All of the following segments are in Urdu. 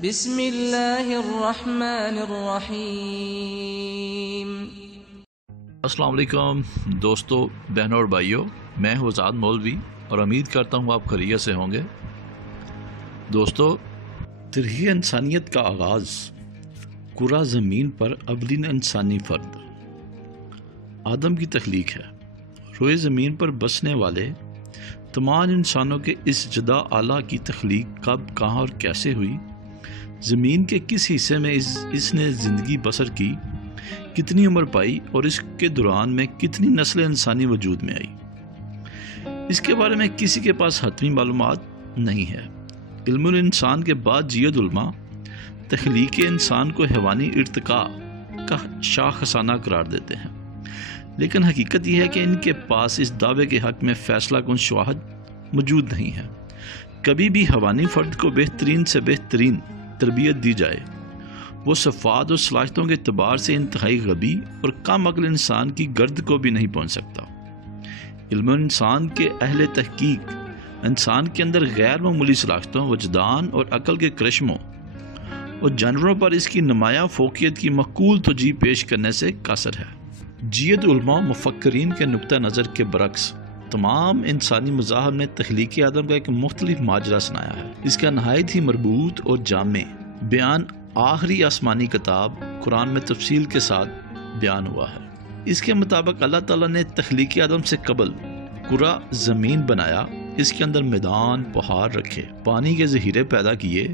بسم اللہ الرحمن الرحیم۔ السلام علیکم دوستو، بہنوں اور بھائیوں، میں ہوں آزاد مولوی اور امید کرتا ہوں آپ خیریت سے ہوں گے۔ دوستو، تاریخ انسانیت کا آغاز کرہ زمین پر اولین انسانی فرد آدم کی تخلیق ہے۔ روئے زمین پر بسنے والے تمام انسانوں کے اس جدا آلہ کی تخلیق کب، کہاں اور کیسے ہوئی، زمین کے کس حصے میں اس نے زندگی بسر کی، کتنی عمر پائی اور اس کے دوران میں کتنی نسلیں انسانی وجود میں آئی، اس کے بارے میں کسی کے پاس حتمی معلومات نہیں ہے۔ علم الانسان کے بعد جیت علماء تخلیق انسان کو حیوانی ارتقاء کا شاخسانہ قرار دیتے ہیں، لیکن حقیقت یہ ہے کہ ان کے پاس اس دعوے کے حق میں فیصلہ کن شواہد موجود نہیں ہے۔ کبھی بھی حیوانی فرد کو بہترین سے بہترین تربیت دی جائے، وہ صفات اور صلاحیتوں کے اعتبار سے انتہائی غبی اور کم عقل انسان کی گرد کو بھی نہیں پہنچ سکتا۔ علم انسان کے اہل تحقیق انسان کے اندر غیر معمولی صلاحیتوں، وجدان اور عقل کے کرشموں اور جانوروں پر اس کی نمایاں فوقیت کی معقول توجیہ پیش کرنے سے قاصر ہے۔ جیت علماء مفکرین کے نقطہ نظر کے برعکس تمام انسانی مذاہب نے تخلیق آدم کا ایک مختلف ماجرا سنایا ہے۔ اس کا نہایت ہی مربوط اور جامع بیان آخری آسمانی کتاب قرآن میں تفصیل کے ساتھ بیان ہوا ہے۔ اس کے مطابق اللہ تعالیٰ نے تخلیق آدم سے قبل کرہ زمین بنایا، اس کے اندر میدان، پہاڑ رکھے، پانی کے ذخیرے پیدا کیے،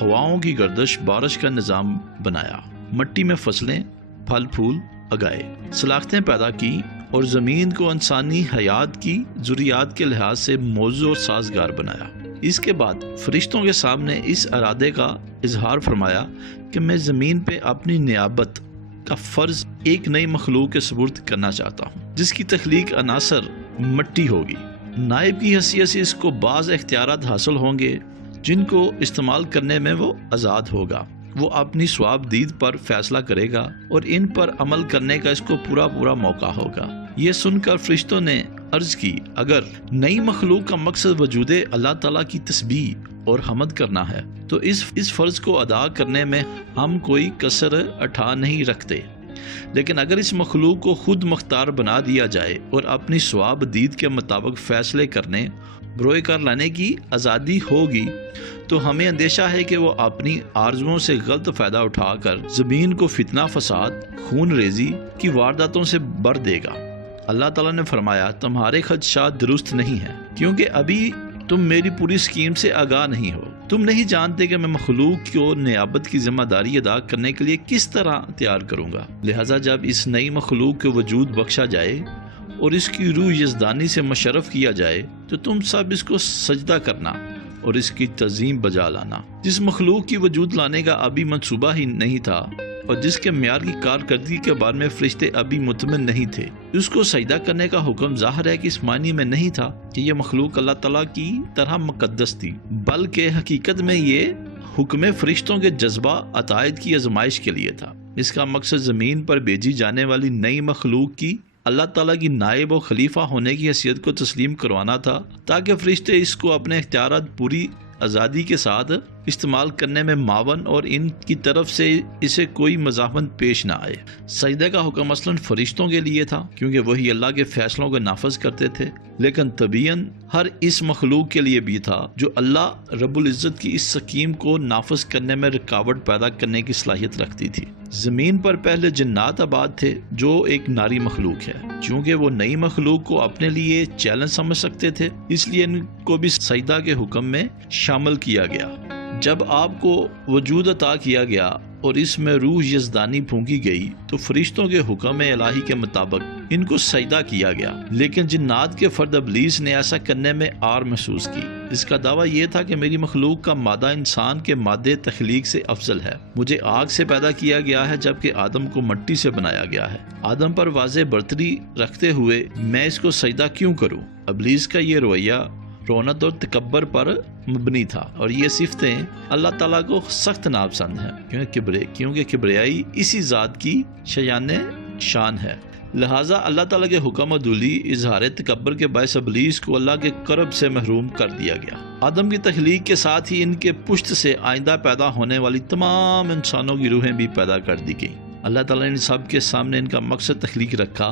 ہواؤں کی گردش، بارش کا نظام بنایا، مٹی میں فصلیں، پھل پھول اگائے، صلاحیتیں پیدا کی اور زمین کو انسانی حیات کی ضروریات کے لحاظ سے موزوں اور سازگار بنایا۔ اس کے بعد فرشتوں کے سامنے اس ارادے کا اظہار فرمایا کہ میں زمین پہ اپنی نیابت کا فرض ایک نئی مخلوق کے سپرد کرنا چاہتا ہوں، جس کی تخلیق عناصر مٹی ہوگی۔ نائب کی حیثیت سے اس کو بعض اختیارات حاصل ہوں گے جن کو استعمال کرنے میں وہ آزاد ہوگا۔ وہ اپنی ثواب دید پر فیصلہ کرے گا اور ان پر عمل کرنے کا اس کو پورا موقع ہوگا۔ یہ سن کر فرشتوں نے عرض کی، اگر نئی مخلوق کا مقصد وجود اللہ تعالیٰ کی تسبیح اور حمد کرنا ہے تو اس فرض کو ادا کرنے میں ہم کوئی کسر اٹھا نہیں رکھتے، لیکن اگر اس مخلوق کو خود مختار بنا دیا جائے اور اپنی ثواب دید کے مطابق فیصلے کرنے بروئے کر لانے کی آزادی ہوگی تو ہمیں اندیشہ ہے کہ وہ اپنی آرزوؤں سے غلط فائدہ اٹھا کر زمین کو فتنہ، فساد، خون ریزی کی وارداتوں سے بھر دے گا۔ اللہ تعالیٰ نے فرمایا، تمہارے خدشات درست نہیں ہیں کیونکہ ابھی تم میری پوری اسکیم سے آگاہ نہیں ہو۔ تم نہیں جانتے کہ میں مخلوق کو نیابت کی ذمہ داری ادا کرنے کے لیے کس طرح تیار کروں گا۔ لہٰذا جب اس نئی مخلوق کے وجود بخشا جائے اور اس کی روح یزدانی سے مشرف کیا جائے تو تم سب اس کو سجدہ کرنا اور اس کی تعظیم بجا لانا۔ جس مخلوق کی وجود لانے کا ابھی منصوبہ ہی نہیں تھا اور جس کے معیار کی کارکردگی کے بارے میں فرشتے ابھی مطمئن نہیں تھے، اس کو سجدہ کرنے کا حکم ظاہر ہے کہ اس معنی میں نہیں تھا کہ یہ مخلوق اللہ تعالیٰ کی طرح مقدس تھی، بلکہ حقیقت میں یہ حکم فرشتوں کے جذبہ عطائد کی آزمائش کے لیے تھا۔ اس کا مقصد زمین پر بھیجی جانے والی نئی مخلوق کی اللہ تعالیٰ کی نائب و خلیفہ ہونے کی حیثیت کو تسلیم کروانا تھا، تاکہ فرشتے اس کو اپنے اختیارات پوری آزادی کے ساتھ استعمال کرنے میں معاون اور ان کی طرف سے اسے کوئی مزاحمت پیش نہ آئے۔ سجدے کا حکم اصلاً فرشتوں کے لیے تھا کیونکہ وہی اللہ کے فیصلوں کو نافذ کرتے تھے، لیکن طبیعاً ہر اس مخلوق کے لیے بھی تھا جو اللہ رب العزت کی اس سکیم کو نافذ کرنے میں رکاوٹ پیدا کرنے کی صلاحیت رکھتی تھی۔ زمین پر پہلے جنات آباد تھے جو ایک ناری مخلوق ہے۔ چونکہ وہ نئی مخلوق کو اپنے لیے چیلنج سمجھ سکتے تھے، اس لیے ان کو بھی سجدہ کے حکم میں شامل کیا گیا۔ جب آپ کو وجود عطا کیا گیا اور اس میں روح یزدانی پھونکی گئی تو فرشتوں کے حکم الہی کے مطابق ان کو سجدہ کیا گیا، لیکن جنات کے فرد ابلیس نے ایسا کرنے میں آر محسوس کی۔ اس کا دعویٰ یہ تھا کہ میری مخلوق کا مادہ انسان کے مادے تخلیق سے افضل ہے، مجھے آگ سے پیدا کیا گیا ہے جبکہ آدم کو مٹی سے بنایا گیا ہے۔ آدم پر واضح برتری رکھتے ہوئے میں اس کو سجدہ کیوں کروں؟ ابلیس کا یہ رویہ رونت اور تکبر پر مبنی تھا اور یہ صفتیں اللہ تعالیٰ کو سخت ناپسند ہیں کیونکہ کبریائی اسی ذات کی شان ہے۔ لہٰذا اللہ تعالیٰ کے حکم عدولی اظہار تکبر کے باعث ابلیس کو اللہ کے قرب سے محروم کر دیا گیا۔ آدم کی تخلیق کے ساتھ ہی ان کے پشت سے آئندہ پیدا ہونے والی تمام انسانوں کی روحیں بھی پیدا کر دی گئیں۔ اللہ تعالیٰ نے سب کے سامنے ان کا مقصد تخلیق رکھا،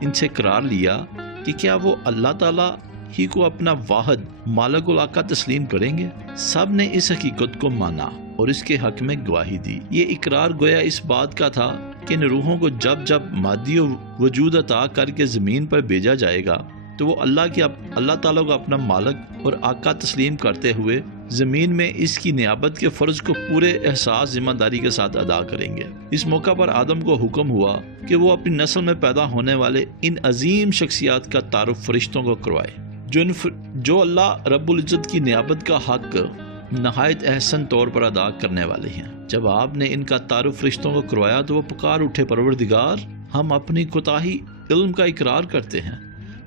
ان سے قرار لیا کہ کیا وہ اللہ تعالیٰ ہی کو اپنا واحد مالک الحق تسلیم کریں گے۔ سب نے اس حقیقت کو مانا اور اس کے حق میں گواہی دی۔ یہ اقرار گویا اس بات کا تھا کہ ان روحوں کو جب جب مادی وجود عطا کر کے زمین پر بھیجا جائے گا تو وہ اللہ تعالیٰ کو اپنا مالک اور آقا تسلیم کرتے ہوئے زمین میں اس کی نیابت کے فرض کو پورے احساس ذمہ داری کے ساتھ ادا کریں گے۔ اس موقع پر آدم کو حکم ہوا کہ وہ اپنی نسل میں پیدا ہونے والے ان عظیم شخصیات کا تعارف فرشتوں کو کروائے جو اللہ رب العزت کی نیابت کا حق نہایت احسن طور پر ادا کرنے والے ہیں۔ جب آپ نے ان کا تعارف فرشتوں کو کروایا تو وہ پکار اٹھے، پروردگار، ہم اپنی کوتاہی علم کا اقرار کرتے ہیں،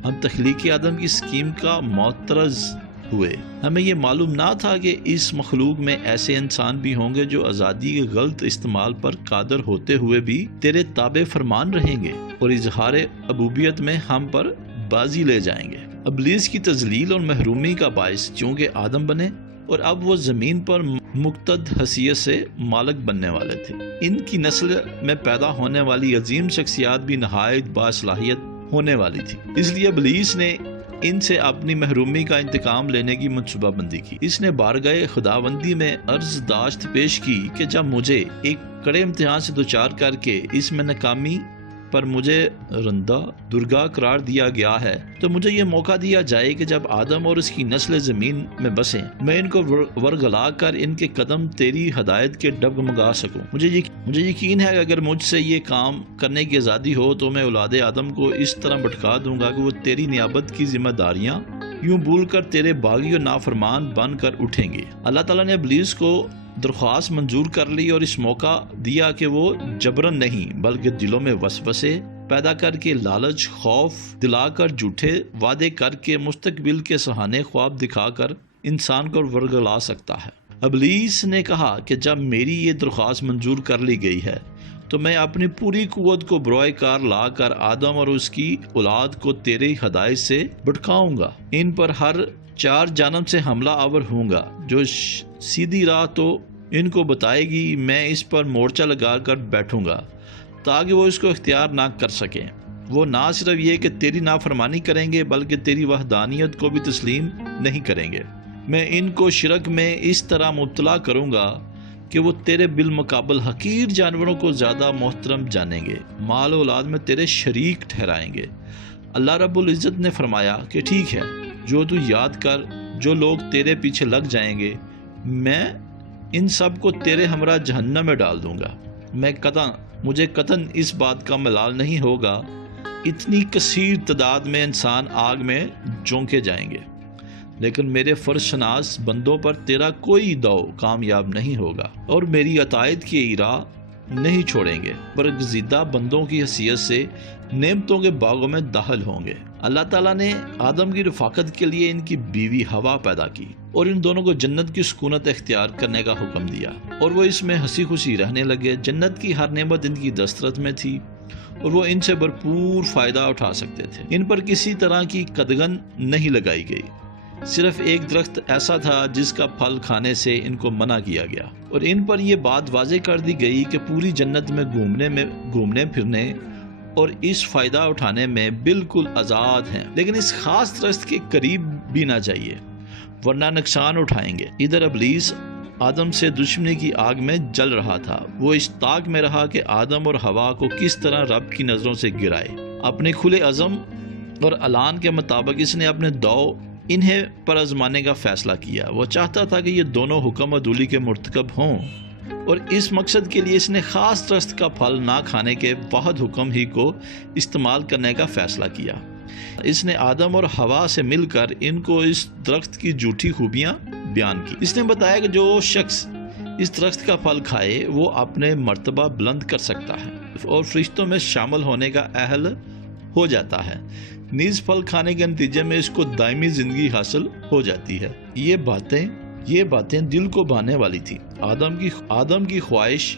ہم تخلیقی آدم کی اسکیم کا معترض ہوئے۔ ہمیں یہ معلوم نہ تھا کہ اس مخلوق میں ایسے انسان بھی ہوں گے جو آزادی کے غلط استعمال پر قادر ہوتے ہوئے بھی تیرے تابع فرمان رہیں گے اور اظہار عبودیت میں ہم پر بازی لے جائیں گے۔ ابلیس کی تذلیل اور محرومی کا باعث چونکہ آدم بنے اور اب وہ زمین پر مقتد حیثیت سے مالک بننے والے تھے، ان کی نسل میں پیدا ہونے والی عظیم شخصیات بھی نہایت باصلاحیت ہونے والی تھی۔ اس لیے ابلیس نے ان سے اپنی محرومی کا انتقام لینے کی منصوبہ بندی کی۔ اس نے بارگاہ خداوندی میں عرض داشت پیش کی کہ جب مجھے ایک کڑے امتحان سے دوچار کر کے اس میں ناکامی پر مجھے رندہ درگاہ قرار دیا گیا ہے تو مجھے یہ موقع دیا جائے کہ جب آدم اور اس کی نسل زمین میں بسیں میں ان کو ورگلا کر ان کے قدم تیری ہدایت کے ڈگمگا سکوں۔ مجھے یقین ہے کہ اگر مجھ سے یہ کام کرنے کی آزادی ہو تو میں اولاد آدم کو اس طرح بھٹکا دوں گا کہ وہ تیری نیابت کی ذمہ داریاں یوں بھول کر تیرے باغی اور نافرمان بن کر اٹھیں گے۔ اللہ تعالیٰ نے ابلیس کو درخواست منظور کر لی اور اس موقع دیا کہ وہ جبرن نہیں بلکہ دلوں میں وسوسے پیدا کر کے لالچ خوف دلا کر جھوٹے وعدے کر کے مستقبل کے سہانے خواب دکھا کر انسان کو ورگلا سکتا ہے۔ ابلیس نے کہا کہ جب میری یہ درخواست منظور کر لی گئی ہے تو میں اپنی پوری قوت کو برائے کار لا کر آدم اور اس کی اولاد کو تیری ہدایت سے بھٹکاؤں گا، ان پر ہر چار جانب سے حملہ آور ہوں گا، جو سیدھی راہ تو ان کو بتائے گی میں اس پر مورچہ لگا کر بیٹھوں گا تاکہ وہ اس کو اختیار نہ کر سکیں۔ وہ نہ صرف یہ کہ تیری نافرمانی کریں گے بلکہ تیری وحدانیت کو بھی تسلیم نہیں کریں گے۔ میں ان کو شرک میں اس طرح مبتلا کروں گا کہ وہ تیرے بالمقابل حقیر جانوروں کو زیادہ محترم جانیں گے، مال و اولاد میں تیرے شریک ٹھہرائیں گے۔ اللہ رب العزت نے فرمایا کہ ٹھیک ہے، جو تو یاد کر، جو لوگ تیرے پیچھے لگ جائیں گے میں ان سب کو تیرے ہمراہ جہنم میں ڈال دوں گا۔ مجھے قطعاً اس بات کا ملال نہیں ہوگا اتنی کثیر تعداد میں انسان آگ میں جھونکے جائیں گے، لیکن میرے فرض شناس بندوں پر تیرا کوئی دو کامیاب نہیں ہوگا اور میری عطایت کی راہ نہیں چھوڑیں گے، برگزیدہ بندوں کی حیثیت سے نعمتوں کے باغوں میں داخل ہوں گے۔ اللہ تعالیٰ نے آدم کی رفاقت کے لیے ان کی بیوی ہوا پیدا کی اور ان دونوں کو جنت کی سکونت اختیار کرنے کا حکم دیا اور وہ اس میں ہنسی خوشی رہنے لگے۔ جنت کی ہر نعمت ان کی دسترس میں تھی اور وہ ان سے بھرپور فائدہ اٹھا سکتے تھے۔ ان پر کسی طرح کی قدغن نہیں لگائی گئی، صرف ایک درخت ایسا تھا جس کا پھل کھانے سے ان کو منع کیا گیا اور ان پر یہ بات واضح کر دی گئی کہ پوری جنت میں گھومنے پھرنے اور اس فائدہ اٹھانے میں بالکل آزاد ہیں، لیکن اس خاص درخت کے قریب بھی نہ جائیے ورنہ نقصان اٹھائیں گے۔ ادھر ابلیس آدم سے دشمنی کی آگ میں جل رہا تھا، وہ اس طاق میں رہا کہ آدم اور حوا کو کس طرح رب کی نظروں سے گرائے۔ اپنے کھلے عزم اور اعلان کے مطابق اس نے اپنے دو انہیں پر آزمانے کا فیصلہ کیا۔ وہ چاہتا تھا کہ یہ دونوں حکم عدولی کے مرتکب ہوں اور اس مقصد کے لیے اس نے خاص درخت کا پھل نہ کھانے کے واحد حکم ہی کو استعمال کرنے کا فیصلہ کیا۔ اس نے آدم اور حوا سے مل کر ان کو اس درخت کی جھوٹی خوبیاں بیان کی۔ اس نے بتایا کہ جو شخص اس درخت کا پھل کھائے وہ اپنے مرتبہ بلند کر سکتا ہے اور فرشتوں میں شامل ہونے کا اہل ہو جاتا ہے، نیز پھل کھانے کے نتیجے میں اس کو دائمی زندگی حاصل ہو جاتی ہے۔ یہ باتیں دل کو بھانے والی تھی۔ آدم کی خواہش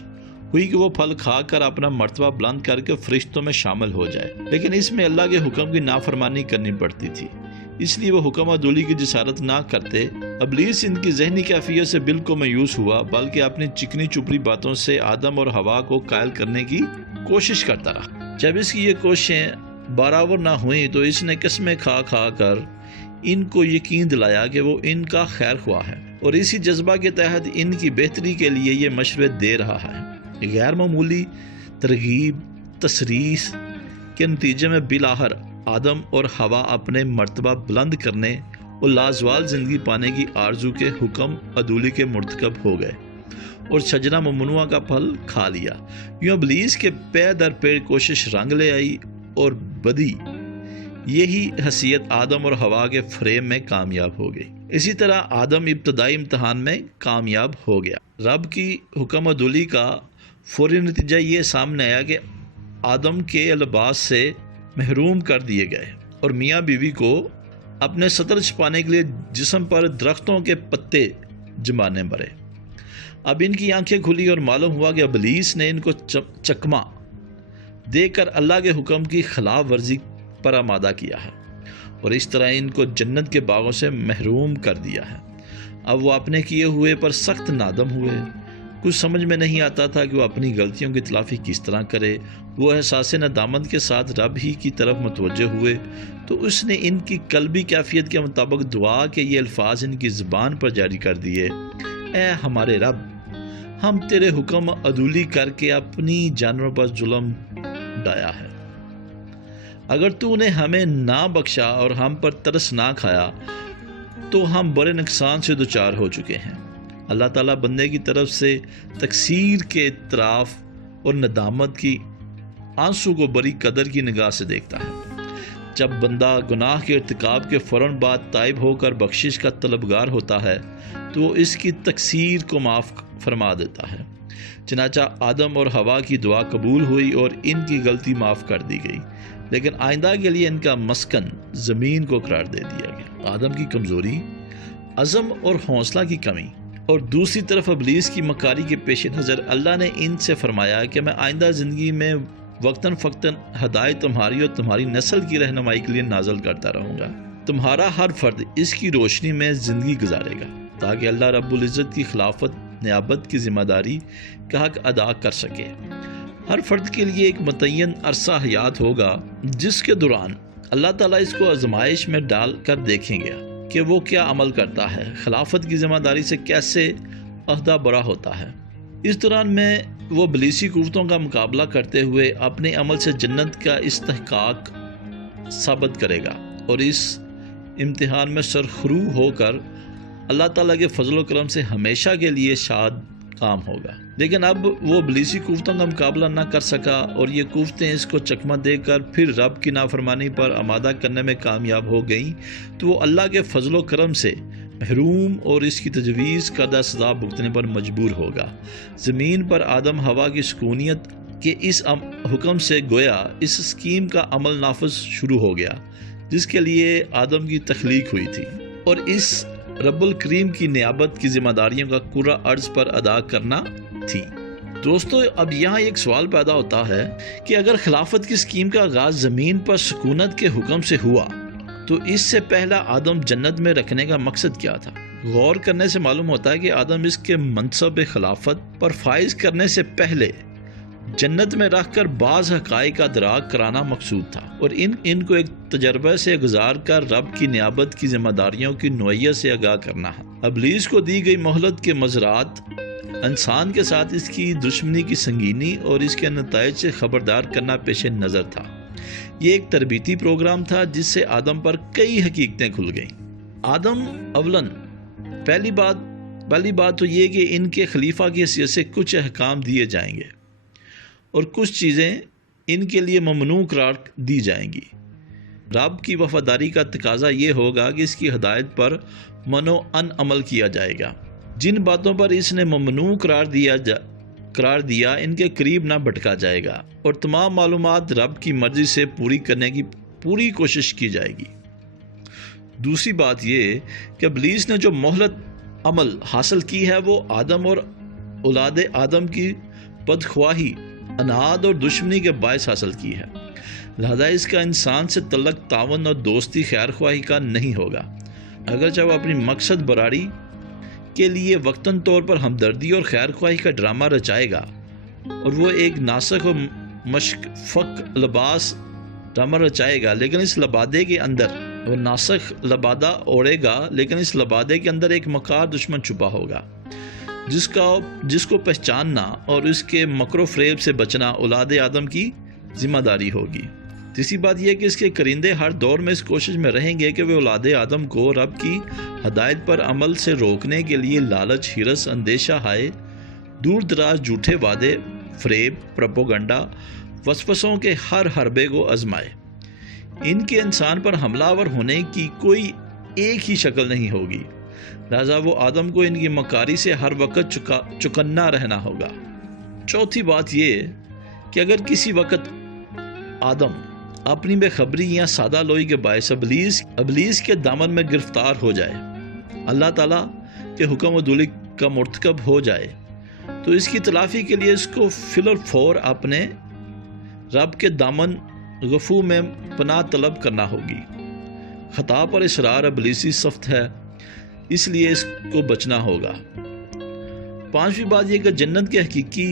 ہوئی کہ وہ پھل کھا کر اپنا مرتبہ بلند کر کے فرشتوں میں شامل ہو جائے، لیکن اس میں اللہ کے حکم کی نافرمانی کرنی پڑتی تھی۔ اس لیے وہ حکم عدولی کی جسارت نہ کرتے۔ ابلیس ان کی ذہنی کیفیت سے بالکل مایوس ہوا، بلکہ اپنی چکنی چپڑی باتوں سے آدم اور حوا کو قائل کرنے کی کوشش کرتا رہا۔ جب اس کی یہ کوششیں برابر نہ ہوئیں تو اس نے قسمیں کھا کھا کر ان کو یقین دلایا کہ وہ ان کا خیر خواہ ہے، اور اسی جذبہ کے تحت ان کی بہتری کے لیے یہ مشورے دے رہا ہے۔ غیر معمولی ترغیب تصریح کے نتیجے میں بالآخر آدم اور حوا اپنے مرتبہ بلند کرنے اور لازوال زندگی پانے کی آرزو کے حکم عدولی کے مرتکب ہو گئے اور شجرہ ممنوعہ کا پھل کھا لیا۔ یوں ابلیس کے پے در پے کوشش رنگ لے آئی اور بدی یہی حیثیت آدم اور حوا کے فریب میں کامیاب ہو گئی۔ اسی طرح آدم ابتدائی امتحان میں کامیاب ہو گیا۔ رب کی حکم عدولی کا فوری نتیجہ یہ سامنے آیا کہ آدم کے لباس سے محروم کر دیے گئے اور میاں بیوی کو اپنے سطر چھپانے کے لیے جسم پر درختوں کے پتے جمانے پڑے۔ اب ان کی آنکھیں کھلی اور معلوم ہوا کہ ابلیس نے ان کو چکما دے کر اللہ کے حکم کی خلاف ورزی پر آمادہ کیا ہے اور اس طرح ان کو جنت کے باغوں سے محروم کر دیا ہے۔ اب وہ اپنے کیے ہوئے پر سخت نادم ہوئے۔ کچھ سمجھ میں نہیں آتا تھا کہ وہ اپنی غلطیوں کی تلافی کس طرح کرے۔ وہ احساس ندامت کے ساتھ رب ہی کی طرف متوجہ ہوئے تو اس نے ان کی قلبی کیفیت کے مطابق دعا کے یہ الفاظ ان کی زبان پر جاری کر دیے: اے ہمارے رب، ہم تیرے حکم عدولی کر کے اپنی جانوروں پر ظلم ڈایا ہے۔ اگر تو نے ہمیں نہ بخشا اور ہم پر ترس نہ کھایا تو ہم بڑے نقصان سے دوچار ہو چکے ہیں۔ اللہ تعالیٰ بندے کی طرف سے تقصیر کے اعتراف اور ندامت کی آنسو کو بڑی قدر کی نگاہ سے دیکھتا ہے۔ جب بندہ گناہ کے ارتکاب کے فوراً بعد تائب ہو کر بخشش کا طلبگار ہوتا ہے تو وہ اس کی تقصیر کو معاف فرما دیتا ہے۔ چنانچہ آدم اور حوا کی دعا قبول ہوئی اور ان کی غلطی معاف کر دی گئی، لیکن آئندہ کے لیے ان کا مسکن زمین کو قرار دے دیا گیا۔ آدم کی کمزوری، عزم اور حوصلہ کی کمی اور دوسری طرف ابلیس کی مکاری کے پیش نظر اللہ نے ان سے فرمایا کہ میں آئندہ زندگی میں وقتاً فوقتاً ہدایت تمہاری اور تمہاری نسل کی رہنمائی کے لیے نازل کرتا رہوں گا۔ تمہارا ہر فرد اس کی روشنی میں زندگی گزارے گا تاکہ اللہ رب العزت کی خلافت نیابت کی ذمہ داری کا حق ادا کر سکے۔ ہر فرد کے لیے ایک متعین عرصہ حیات ہوگا جس کے دوران اللہ تعالیٰ اس کو آزمائش میں ڈال کر دیکھیں گے کہ وہ کیا عمل کرتا ہے، خلافت کی ذمہ داری سے کیسے عہدہ برا ہوتا ہے۔ اس دوران میں وہ ابلیسی قوتوں کا مقابلہ کرتے ہوئے اپنے عمل سے جنت کا استحقاق ثابت کرے گا اور اس امتحان میں سرخرو ہو کر اللہ تعالیٰ کے فضل و کرم سے ہمیشہ کے لیے شاد کام ہوگا۔ لیکن اب وہ ابلیسی قوتوں کا مقابلہ نہ کر سکا اور یہ قوتیں اس کو چکمہ دے کر پھر رب کی نافرمانی پر آمادہ کرنے میں کامیاب ہو گئیں تو وہ اللہ کے فضل و کرم سے محروم اور اس کی تجویز کردہ سزا بھگتنے پر مجبور ہوگا۔ زمین پر آدم حوا کی سکونیت کے اس حکم سے گویا اس اسکیم کا عمل نافذ شروع ہو گیا جس کے لیے آدم کی تخلیق ہوئی تھی، اور اس رب الکریم کی نیابت کی ذمہ داریوں کا کرہ ارض پر ادا کرنا تھی۔ دوستو، اب یہاں ایک سوال پیدا ہوتا ہے کہ اگر خلافت کی اسکیم کا آغاز زمین پر سکونت کے حکم سے ہوا تو اس سے پہلا آدم جنت میں رکھنے کا مقصد کیا تھا؟ غور کرنے سے معلوم ہوتا ہے کہ آدم اس کے منصب خلافت پر فائز کرنے سے پہلے جنت میں رکھ کر بعض حقائق کا دراک کرانا مقصود تھا اور ان کو ایک تجربہ سے گزار کر رب کی نیابت کی ذمہ داریوں کی نوعیت سے آگاہ کرنا ہے۔ ابلیس کو دی گئی مہلت کے مضرات انسان کے ساتھ اس کی دشمنی کی سنگینی اور اس کے نتائج سے خبردار کرنا پیش نظر تھا۔ یہ ایک تربیتی پروگرام تھا جس سے آدم پر کئی حقیقتیں کھل گئیں۔ آدم اولاً پہلی بات تو یہ کہ ان کے خلیفہ کی حیثیت سے کچھ احکام دیے جائیں گے اور کچھ چیزیں ان کے لیے ممنوع قرار دی جائیں گی۔ رب کی وفاداری کا تقاضا یہ ہوگا کہ اس کی ہدایت پر منو ان عمل کیا جائے گا۔ جن باتوں پر اس نے ممنوع قرار دیا ان کے قریب نہ بھٹکا جائے گا اور تمام معلومات رب کی مرضی سے پوری کرنے کی پوری کوشش کی جائے گی۔ دوسری بات یہ کہ ابلیس نے جو مہلت عمل حاصل کی ہے وہ آدم اور اولاد آدم کی بدخواہی، اناد اور دشمنی کے باعث حاصل کی ہے۔ لہذا اس کا انسان سے تعلق تعاون اور دوستی خیر خواہی کا نہیں ہوگا، اگرچہ وہ اپنی مقصد براری کے لیے وقتاً طور پر ہمدردی اور خیر خواہی کا ڈرامہ رچائے گا، اور وہ ایک ناسخ اور مشفق لباس ڈرامہ رچائے گا، لیکن اس لبادے کے اندر وہ ناسخ لبادہ اوڑھے گا، لیکن اس لبادے کے اندر ایک مکار دشمن چھپا ہوگا جس کو پہچاننا اور اس کے مکر و فریب سے بچنا اولاد آدم کی ذمہ داری ہوگی۔ تیسری بات یہ کہ اس کے کرندے ہر دور میں اس کوشش میں رہیں گے کہ وہ اولاد آدم کو رب کی ہدایت پر عمل سے روکنے کے لیے لالچ، ہرس، اندیشہ ہائے، دور دراز جھوٹے وعدے، فریب، پروپیگنڈا، وسوسوں کے ہر حربے کو آزمائے۔ ان کے انسان پر حملہ آور ہونے کی کوئی ایک ہی شکل نہیں ہوگی، لہذا وہ آدم کو ان کی مکاری سے ہر وقت چکنا رہنا ہوگا۔ چوتھی بات یہ کہ اگر کسی وقت آدم اپنی بے خبری یا سادہ لوئی کے باعث ابلیس کے دامن میں گرفتار ہو جائے، اللہ تعالیٰ کے حکم و دولی کا مرتکب ہو جائے، تو اس کی تلافی کے لیے اس کو فی الفور اپنے رب کے دامن غفو میں پناہ طلب کرنا ہوگی۔ خطا پر اصرار ابلیسی صفت ہے، اس لیے اس کو بچنا ہوگا۔ پانچویں بات یہ کہ جنت کے حقیقی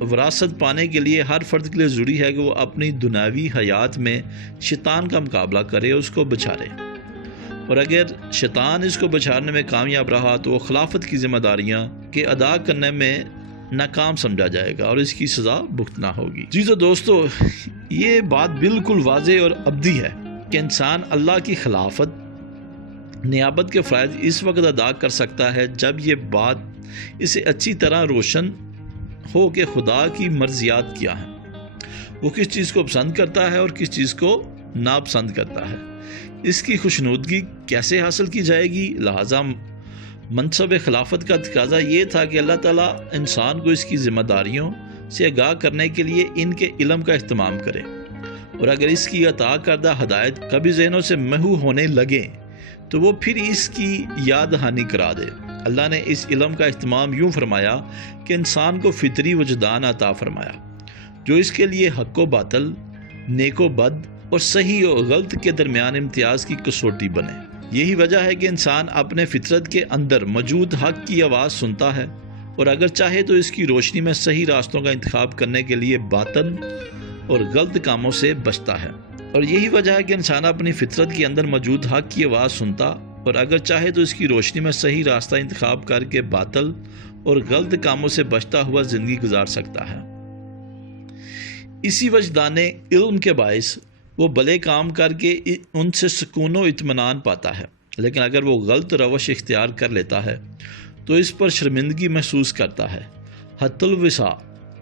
وراثت پانے کے لیے ہر فرد کے لیے ضروری ہے کہ وہ اپنی دنیاوی حیات میں شیطان کا مقابلہ کرے، اس کو بچارے، اور اگر شیطان اس کو بچارنے میں کامیاب رہا تو وہ خلافت کی ذمہ داریاں کے ادا کرنے میں ناکام سمجھا جائے گا اور اس کی سزا بھگتنا ہوگی۔ جی تو دوستو، یہ بات بالکل واضح اور ابدی ہے کہ انسان اللہ کی خلافت نیابت کے فرائض اس وقت ادا کر سکتا ہے جب یہ بات اسے اچھی طرح روشن ہو کہ خدا کی مرضیات کیا ہیں، وہ کس چیز کو پسند کرتا ہے اور کس چیز کو ناپسند کرتا ہے، اس کی خوشنودگی کیسے حاصل کی جائے گی۔ لہٰذا منصب خلافت کا تقاضا یہ تھا کہ اللہ تعالیٰ انسان کو اس کی ذمہ داریوں سے آگاہ کرنے کے لیے ان کے علم کا اہتمام کرے، اور اگر اس کی عطا کردہ ہدایت کبھی ذہنوں سے محو ہونے لگے تو وہ پھر اس کی یاد دہانی کرا دے۔ اللہ نے اس علم کا اہتمام یوں فرمایا کہ انسان کو فطری وجدان عطا فرمایا جو اس کے لیے حق و باطل، نیک و بد اور صحیح و غلط کے درمیان امتیاز کی کسوٹی بنے۔ یہی وجہ ہے کہ انسان اپنے فطرت کے اندر موجود حق کی آواز سنتا ہے، اور اگر چاہے تو اس کی روشنی میں صحیح راستوں کا انتخاب کرنے کے لیے باطل اور غلط کاموں سے بچتا ہے۔ اور یہی وجہ ہے کہ انسان اپنی فطرت کے اندر موجود حق کی آواز سنتا اور اگر چاہے تو اس کی روشنی میں صحیح راستہ انتخاب کر کے باطل اور غلط کاموں سے بچتا ہوا زندگی گزار سکتا ہے۔ اسی وجدان علم کے باعث وہ بھلے کام کر کے ان سے سکون و اطمینان پاتا ہے، لیکن اگر وہ غلط روش اختیار کر لیتا ہے تو اس پر شرمندگی محسوس کرتا ہے، حت الوسع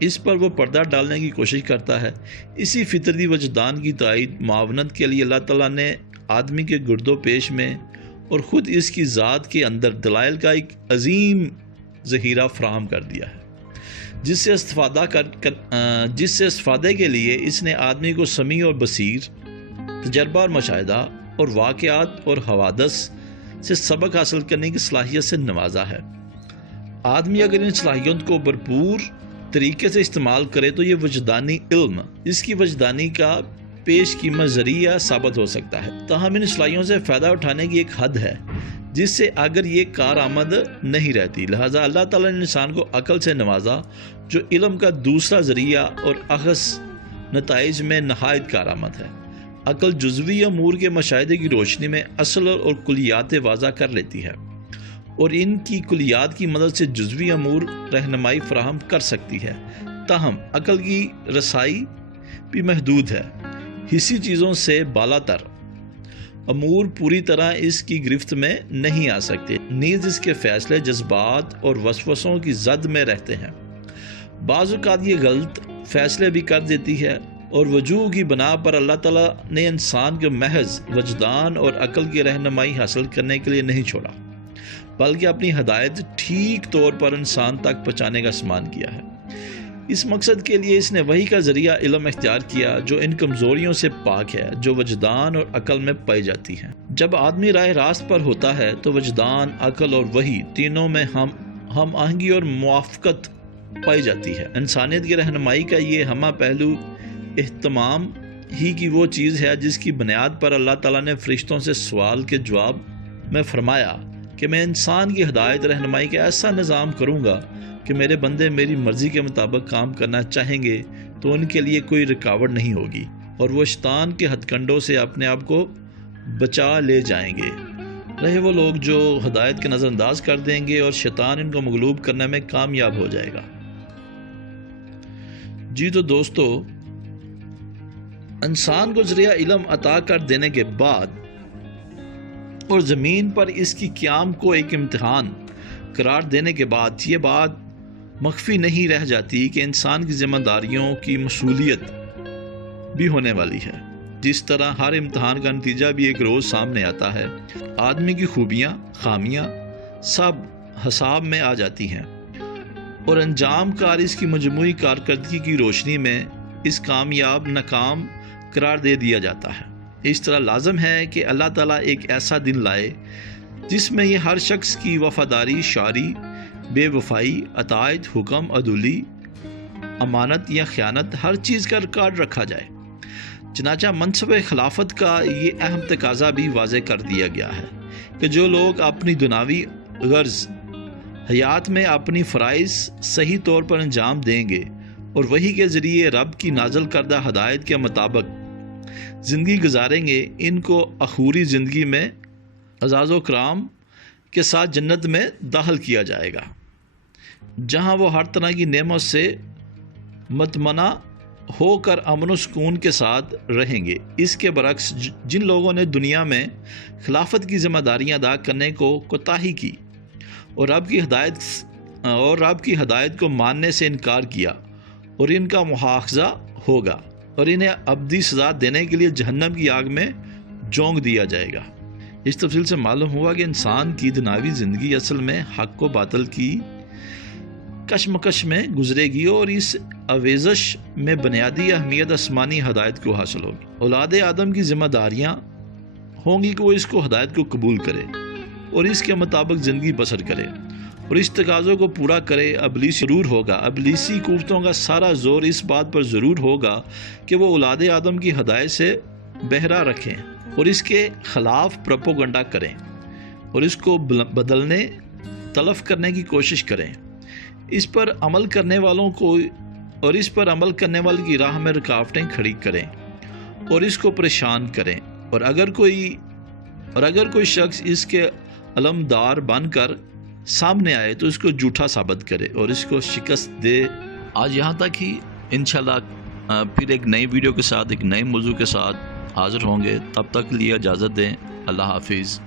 اس پر وہ پردہ ڈالنے کی کوشش کرتا ہے۔ اسی فطری وجدان کی تائید معاونت کے لیے اللہ تعالیٰ نے آدمی کے گرد و پیش میں اور خود اس کی ذات کے اندر دلائل کا ایک عظیم ذخیرہ فراہم کر دیا ہے، جس سے استفادے کے لیے اس نے آدمی کو سمیع اور بصیر، تجربہ اور مشاہدہ اور واقعات اور حوادث سے سبق حاصل کرنے کی صلاحیت سے نوازا ہے۔ آدمی اگر ان صلاحیت کو بھرپور طریقے سے استعمال کرے تو یہ وجدانی علم اس کی وجدانی کا پیش قیمت ذریعہ ثابت ہو سکتا ہے۔ تاہم ان صلاحیتوں سے فائدہ اٹھانے کی ایک حد ہے جس سے اگر یہ کارآمد نہیں رہتی، لہٰذا اللہ تعالیٰ نے انسان کو عقل سے نوازا جو علم کا دوسرا ذریعہ اور اخذ نتائج میں نہایت کارآمد ہے۔ عقل جزوی امور کے مشاہدے کی روشنی میں اصل اور کلیات واضح کر لیتی ہے، اور ان کی کلیات کی مدد سے جزوی امور رہنمائی فراہم کر سکتی ہے۔ تاہم عقل کی رسائی بھی محدود ہے، حسی چیزوں سے بالا تر امور پوری طرح اس کی گرفت میں نہیں آ سکتے، نیز اس کے فیصلے جذبات اور وسوسوں کی زد میں رہتے ہیں۔ بعض اوقات یہ غلط فیصلے بھی کر دیتی ہے، اور وجوہ کی بنا پر اللہ تعالیٰ نے انسان کو محض وجدان اور عقل کی رہنمائی حاصل کرنے کے لیے نہیں چھوڑا، بلکہ اپنی ہدایت ٹھیک طور پر انسان تک پہنچانے کا سامان کیا ہے۔ اس مقصد کے لیے اس نے وحی کا ذریعہ علم اختیار کیا جو ان کمزوریوں سے پاک ہے جو وجدان اور عقل میں پائی جاتی ہیں۔ جب آدمی راہ راست پر ہوتا ہے تو وجدان، عقل اور وحی تینوں میں ہم آہنگی اور موافقت پائی جاتی ہے۔ انسانیت کی رہنمائی کا یہ ہمہ پہلو اہتمام ہی کی وہ چیز ہے جس کی بنیاد پر اللہ تعالیٰ نے فرشتوں سے سوال کے جواب میں فرمایا کہ میں انسان کی ہدایت رہنمائی کا ایسا نظام کروں گا کہ میرے بندے میری مرضی کے مطابق کام کرنا چاہیں گے تو ان کے لیے کوئی رکاوٹ نہیں ہوگی، اور وہ شیطان کے ہتھ کنڈوں سے اپنے آپ کو بچا لے جائیں گے۔ رہے وہ لوگ جو ہدایت کے نظر انداز کر دیں گے اور شیطان ان کو مغلوب کرنے میں کامیاب ہو جائے گا۔ جی تو دوستو، انسان کو ذریعہ علم عطا کر دینے کے بعد اور زمین پر اس کی قیام کو ایک امتحان قرار دینے کے بعد یہ بات مخفی نہیں رہ جاتی کہ انسان کی ذمہ داریوں کی مصولیت بھی ہونے والی ہے۔ جس طرح ہر امتحان کا نتیجہ بھی ایک روز سامنے آتا ہے، آدمی کی خوبیاں خامیاں سب حساب میں آ جاتی ہیں، اور انجام کار اس کی مجموعی کارکردگی کی روشنی میں اس کامیاب ناکام قرار دے دیا جاتا ہے۔ اس طرح لازم ہے کہ اللہ تعالیٰ ایک ایسا دن لائے جس میں یہ ہر شخص کی وفاداری، شعری، بے وفائی، اطاعت، حکم، عدولی، امانت یا خیانت، ہر چیز کا ریکارڈ رکھا جائے۔ چنانچہ منصب خلافت کا یہ اہم تقاضا بھی واضح کر دیا گیا ہے کہ جو لوگ اپنی دنیاوی غرض حیات میں اپنی فرائض صحیح طور پر انجام دیں گے اور وحی کے ذریعے رب کی نازل کردہ ہدایت کے مطابق زندگی گزاریں گے، ان کو اخوری زندگی میں اعزاز و کرام کے ساتھ جنت میں داخل کیا جائے گا، جہاں وہ ہر طرح کی نعمت سے مطمئنہ ہو کر امن و سکون کے ساتھ رہیں گے۔ اس کے برعکس جن لوگوں نے دنیا میں خلافت کی ذمہ داریاں ادا کرنے کو کوتاہی کی اور رب کی ہدایت کو ماننے سے انکار کیا، اور ان کا مواخذہ ہوگا اور انہیں ابدی سزا دینے کے لیے جہنم کی آگ میں جونک دیا جائے گا۔ اس تفصیل سے معلوم ہوا کہ انسان کی دنیاوی زندگی اصل میں حق و باطل کی کشمکش میں گزرے گی، اور اس آویزش میں بنیادی اہمیت آسمانی ہدایت کو حاصل ہوگی۔ اولاد آدم کی ذمہ داریاں ہوں گی کہ وہ اس کو ہدایت کو قبول کرے اور اس کے مطابق زندگی بسر کرے اور اس تقاضوں کو پورا کرے۔ ابلیس ضرور ہوگا، ابلیسی قوتوں کا سارا زور اس بات پر ضرور ہوگا کہ وہ اولاد آدم کی ہدایت سے بہرا رکھیں اور اس کے خلاف پروپیگنڈا کریں اور اس کو بدلنے تلف کرنے کی کوشش کریں، اس پر عمل کرنے والوں کو اور اس پر عمل کرنے والے کی راہ میں رکاوٹیں کھڑی کریں اور اس کو پریشان کریں، اور اگر کوئی شخص اس کے علمدار بن کر سامنے آئے تو اس کو جھوٹا ثابت کرے اور اس کو شکست دے۔ آج یہاں تک ہی، انشاءاللہ پھر ایک نئی ویڈیو کے ساتھ ایک نئے موضوع کے ساتھ حاضر ہوں گے۔ تب تک لیے اجازت دیں۔ اللہ حافظ۔